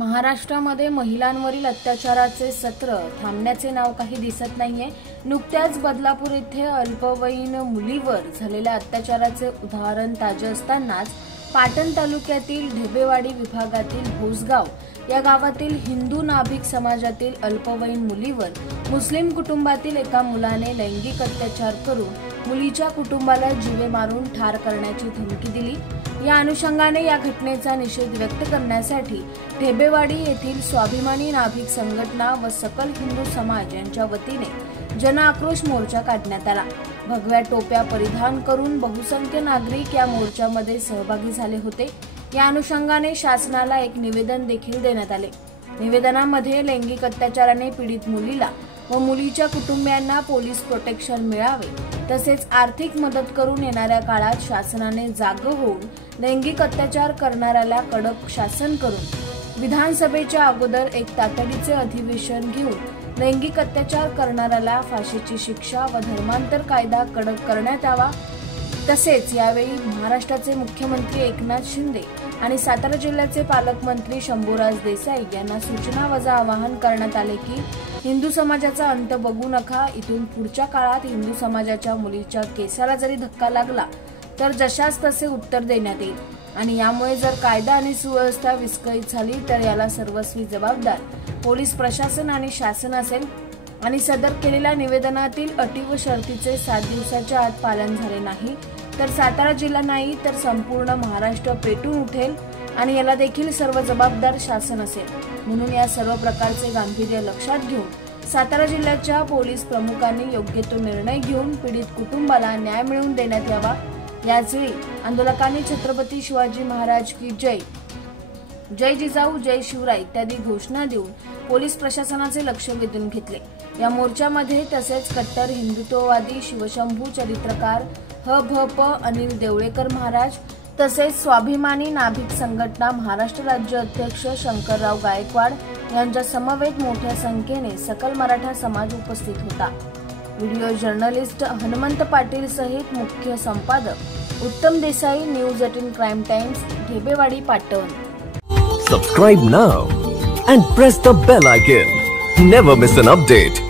महाराष्ट्रामध्ये महिलांवरील अत्याचाराचे सत्र थांबण्याचे नाव काही दिसत नाहीये। नुकत्याच बदलापूर येथे अल्पवयीन मुलीवर झालेल्या अत्याचाराचे उदाहरण ताजे असतानाच पाटण तालुक्यातील ढेबेवाडी विभागातील भोसगाव या गावातील हिंदू नाभिक समाजातील अल्पवयीन मुलीवर मुस्लिम कुटुंबातील एका मुलाने लैंगिक अत्याचार करून मुलीच्या कुटुंबाला जीवे मारून ठार करण्याची धमकी दिली। या अनुषंगाने या घटनेचा निषेध व्यक्त करण्यासाठी ढेबेवाडी येथील स्वाभिमानी नाभिक संघटना व सकल हिंदू समाज यांच्या वतीने जन आक्रोश मोर्चा काढण्यात आला। भगव्या टोप्या परिधान करून बहुसंख्य नागरिक या मोर्चामध्ये सहभागी झाले होते। या अनुषंगाने शासनाला एक निवेदन देखील देण्यात आले। निवेदनामध्ये लैंगिक अत्याचाराने पीडित मुलीला व मुलीच्या कुटुंबियांना पोलीस प्रोटेक्शन मिळावे, तसेच आर्थिक मदत करून येणाऱ्या काळात शासनाने जागे होऊन लैंगिक अत्याचार करणाऱ्याला कडक शासन करून विधानसभेच्या अगोदर एक तातडीचे अधिवेशन घेऊन लैंगिक अत्याचार करणाऱ्याला फाशीची शिक्षा व धर्मांतर कायदा कडक करण्यात यावा। तसेच यावेळी महाराष्ट्राचे मुख्यमंत्री एकनाथ शिंदे आणि सातारा जिल्ह्याचे पालकमंत्री शंभूराज देसाई यांना सूचना वजा आवाहन करण्यात आले की हिंदू समाजाचा अंत बघू नका। इथून पुढच्या काळात हिंदू समाजाच्या मुलीच्या केसाला जरी धक्का लागला तर जशास तसे उत्तर देण्यात येईल आणि यामुळे जर कायदा आणि सुव्यवस्था विस्कळीत झाली तर याला सर्वस्वी जबाबदार पोलीस प्रशासन आणि शासन असेल आणि सदर केलेल्या निवेदनातील अटी व शर्तीचे 7 दिवसाच्या आत पालन झाले नाही तर सातारा जिल्हा नाही तर संपूर्ण महाराष्ट्र पेटून उठेल आणि याला देखील सर्व जबाबदार शासन असेल। म्हणून या सर्व प्रकारचे गांभीर्य लक्षात घेऊन सातारा जिल्ह्याच्या पोलीस प्रमुखांनी योग्य तो निर्णय घेऊन पीडित कुटुंबाला न्याय मिळवून देण्यात यावा। याचवेळी आंदोलकांनी छत्रपती शिवाजी महाराज की जय, जय जिजाऊ, जय शिवराय इत्यादी घोषणा देऊन पोलीस प्रशासनाचे लक्ष वेधून घेतले। या मोर्चामध्ये तसेच कट्टर हिंदुत्ववादी शिवशंभू चरित्रकार ह.भ.प. अनिल देवळेकर महाराज तसेच स्वाभिमानी नाभिक संघटना महाराष्ट्र राज्य अध्यक्ष शंकरराव गायकवाड यांच्या समवेत मोठ्या संख्येने सकल मराठा समाज उपस्थित होता। व्हिडिओ जर्नलिस्ट हनुमंत पाटील सहित मुख्य संपादक Uttam Desai, news 18 Crime Times, Dhebewadi, Patan. Subscribe now and press the bell icon. Never miss an update.